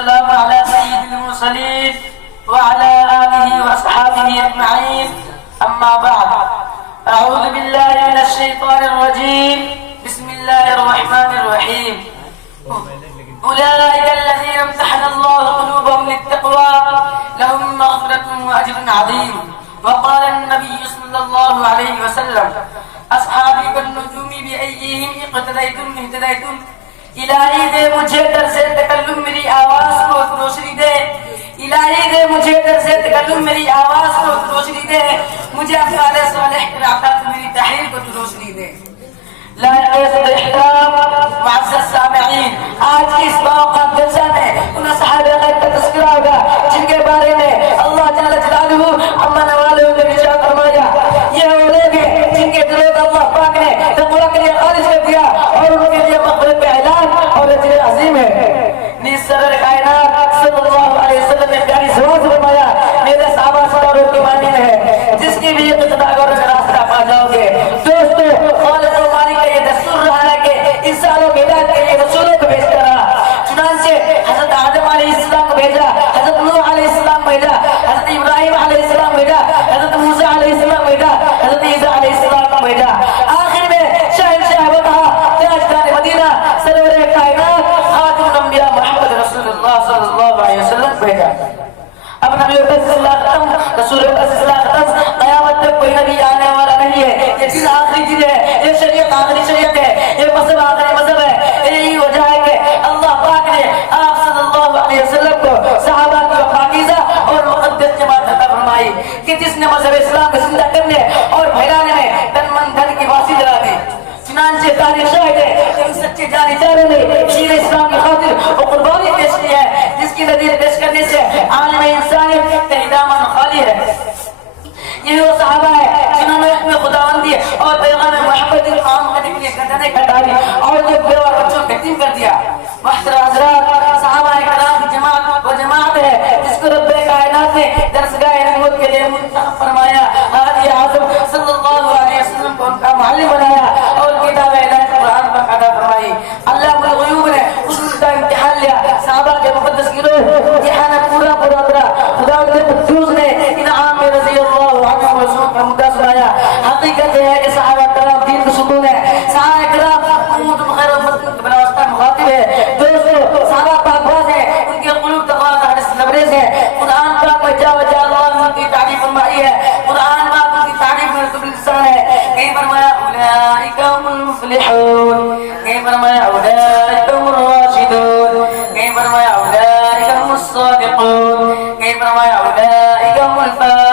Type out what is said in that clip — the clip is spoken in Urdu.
والسلام على سيد المرسلين وعلى آله وأصحابه أجمعين. أما بعد، أعوذ بالله من الشيطان الرجيم. بسم الله الرحمن الرحيم. أولئك الذين امتحن الله قلوبهم للتقوى لهم مغفرة وأجر عظيم. وقال النبي صلى الله عليه وسلم: أصحابي كالنجوم بأيهم اقتديتم اهتديتم. الہی دے مجھے در سے تکلم میری آواز کو روشنی دے. الہی دے مجھے در سے تکلم میری آواز کو روشنی دے. مجھے افعال صالح قراءات میری تحریر کو روشنی دے. لائق احترام معزز سامعین، آج کی اس باوقات جلسہ میں ان صحابہ غیب کا تذکرہ ہوگا جن کے بارے میں اللہ جل جلالہ عما نوالہ نے ارشاد فرمایا: یہ وہ لوگ ہیں جن کے دلوں کو اللہ پاک نے تقویٰ کے لیے خالص کر دیا اور ان کے لیے مغفرت کا اعلان اور اجر عظیم ہے. نیز سرور کائنات صلی اللہ علیہ وسلم نے پیاری زبان سے فرمایا: میرے صحابہ سالاروں کی مانند ہے جس کی بھی اقتدا کرو گے راستہ پا جاؤ گے. دوستو، خالق و مالک کا یہ دستور رہا ہے کہ انسانوں کی ہدایت کے لیے رسولوں کو بھیجتا رہا. چنانچہ حضرت آدم علیہ السلام کو بھیجا، حضرت نوح علیہ السلام بھیجا، حضرت ابراہیم علیہ السلام بھیجا، حضرت موسیٰ علیہ السلام بھیجا، حضرت عیسیٰ علیہ السلام کو بھیجا. آخر میں شہنشاہ وطہ تاجدار مدینہ سرور کائنات خاتم الانبیاء محمد رسول اللہ صلی اللہ علیہ وسلم بھیجا. اب نبی کا سلسلہ ختم، رسول کا سلسلہ ختم، قیامت تک کوئی نبی آنے والا نہیں ہے. یہ دین آخری دین ہے، یہ شریعت آخری شریعت ہے، یہ مذہب آخری مذہب ہے. یہی وجہ ہے کہ اللہ پاک نے آپ صلی اللہ علیہ وسلم کو صحابہ کی پاکیزہ اور مقدس جماعت عطا فرمائی کہ جس نے مذہب اسلام کو زندہ کرنے اور پھیلانے میں تن من دھن کی واسی لگا دی. چنانچہ تاریخ شاہد ہے کہ ان سچے جانی چاروں نے شیر اسلام کی خاطر وہ قربانی پیش کی ہے جس کی نظیر پیش کرنے سے عالم انسانیت کا دامن خالی ہے. یہ وہ صحابہ ہے جنہوں نے اپنے خداوندی اور پیغام محمد عام کرنے کے لیے گردنیں کٹاری اور جو بیوہ بچوں کو یتیم کر دیا. محترم حضرات، صحابہ کرام کی جماعت وہ جماعت ہے جس کو رب کائنات نے درسگاہ نبوت کے لیے منتخب فرمایا. ہادی اعظم صلی اللہ علیہ وسلم کو ان کا معلم بنایا اور کتاب ہدایت قرآن پر عطا فرمائی. علامہ الغیوب نے اس کا امتحان لیا. صحابہ کے مقدس گروہ امتحان پورا کرا. خداوند قدوس نے انعام رضی اللہ عنہ رسول کا مدعا سنایا. حقیقت یہ ہے کہ صحابہ کرام دین کو ستون ہے. صحابہ کرام امت خیر امت کے بلا واسطہ مخاطب ہے. دوستو، صحابہ پاک باز ہیں، ان کے قلوب تقویٰ کا حدث لبریز ہے. قرآن پاک میں جا وجہ اللہ ان کی تعریف فرمائی ہے. قرآن پاک ان کی تعریف میں رتب لسان ہے. کہیں فرمایا اولئک هم المفلحون، کہیں فرمایا اولئک هم الراشدون، کہیں فرمایا اولئک هم الصالحون.